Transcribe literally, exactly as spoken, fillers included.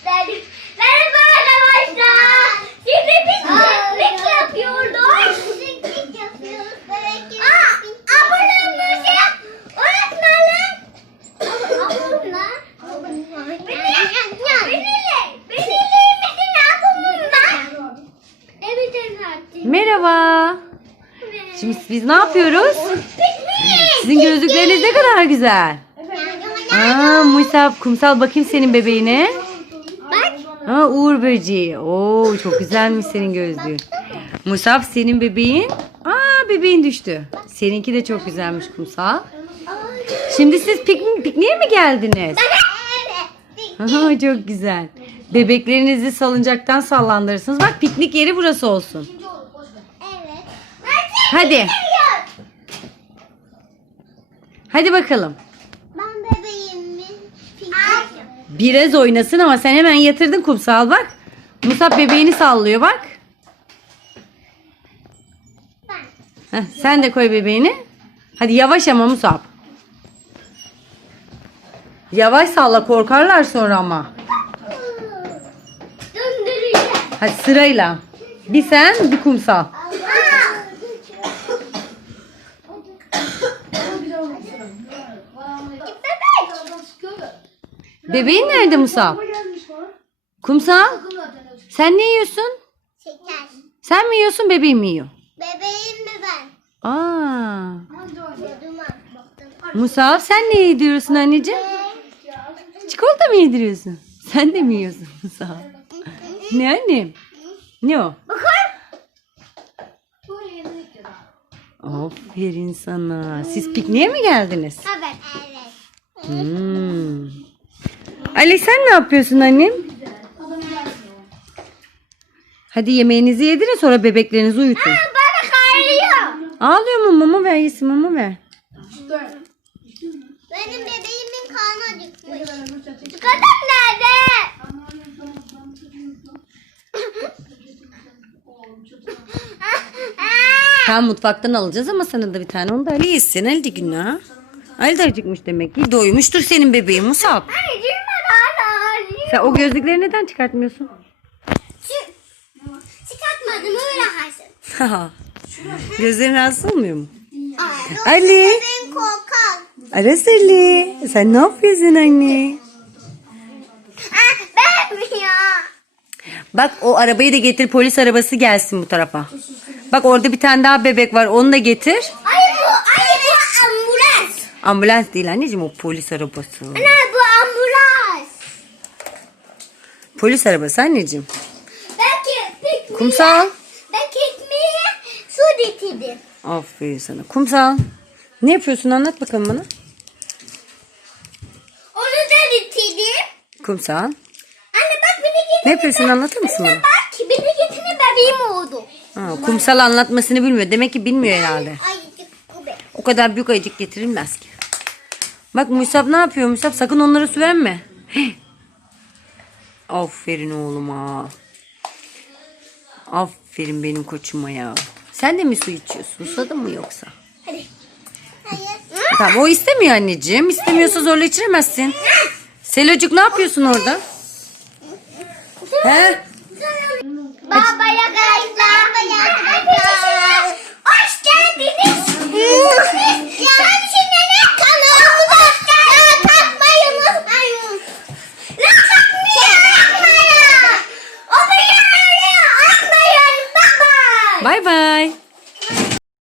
Merhaba arkadaşlar. Şimdi piknik yapıyoruz. Piknik yapıyoruz. Aa, abonemize öğretmenler. Abonlar. Benimle. Benimle abonlar. Evet evet. Merhaba. Şimdi biz ne yapıyoruz? Piknik. Sizin gözlükleriniz ne kadar güzel. Aa, Musab, kumsal bakayım senin bebeğine. Bak. Aa, Uğur böceği. Oo, çok güzelmiş senin gözlüğün. Musab, senin bebeğin. Aa, bebeğin düştü. Seninki de çok güzelmiş kumsal. Şimdi siz piknik, pikniğe mi geldiniz? Aa, çok güzel. Bebeklerinizi salıncaktan sallandırırsınız. Bak, piknik yeri burası olsun. Evet. Hadi. Hadi bakalım. Ben bebeğimi piknik. Biraz oynasın ama sen hemen yatırdın kumsal bak. Musab bebeğini sallıyor bak. Heh, sen de koy bebeğini. Hadi yavaş ama Musab. Yavaş salla, korkarlar sonra ama. Döndüreceğim. Hadi sırayla. Bir sen bir kumsal. Bebeğin nerede Musab? Kumsal. Sen ne yiyorsun? Şeker. Sen mi yiyorsun, bebeğin mi yiyor? Bebeğim mi ben? Aa. Yuduma baktım. Musab, sen ne yediriyorsun anneciğim? Çikolata mı yediriyorsun? Sen de mi yiyorsun Musab? Ne annem? Ne o? Aferin sana. Siz pikniğe mi geldiniz? Evet. Evet. Hmm. Ali, sen ne yapıyorsun annem? Hadi yemeğinizi yedirin, sonra bebeklerinizi uyutun. Bana kayıyor. Ağlıyor mu? Mama ver, yesin mama ver. Benim bebeğimin karnı acıkmış. Çikolatam nerede? Tam mutfaktan alacağız ama sana da bir tane, onu da Ali yesin. Ali de günah. Ali de acıkmış demek ki. Doymuştur senin bebeğin Musab. Anne girme hala. Sen o gözlükleri neden çıkartmıyorsun? Çıkartmadım öyle haşır. Gözlerin rahatsız olmuyor mu? Ali. Ali. Bebeğim korkak. Aras Ali. Sen ne yapıyorsun anne? Ah, ben mi ya? Bak, o arabayı da getir, polis arabası gelsin bu tarafa. Bak, orada bir tane daha bebek var, onu da getir. Ay bu, ay bu ambulans. Ambulans değil anneciğim, o polis arabası. Ana bu ambulans. Polis arabası anneciğim. Belki pikniğe. Kumsal. Ben pikniğe su getirdim. Aferin sana. Kumsal. Ne yapıyorsun, anlat bakalım bana. Onu da getirdim. Kumsal. Anne bak beni getirdim. Ne yapıyorsun, anlatır mısın Anne bana? bak beni getirdim bebeğim oldu. Ha, kumsal anlatmasını bilmiyor. Demek ki bilmiyor herhalde. Ayıcık bu be. O kadar büyük ayıcık getirilmez ki. Bak Musab ne yapıyor Musab? Sakın onlara su verme. Heh. Aferin oğluma. Aferin benim koçuma ya. Sen de mi su içiyorsun? Susadın mı yoksa? Hadi. Hayır. Tamam, o istemiyor anneciğim. İstemiyorsa zorla içiremezsin. Selocuk ne yapıyorsun orada? He? Baba arkadaşlar. Arkadaşlar. Hoş geldiniz. Sen şimdi ne kanalımıza takmayı unutmayın. Ne takmayı unutmayın. O beni atmayın. Bye bye. Bay bay.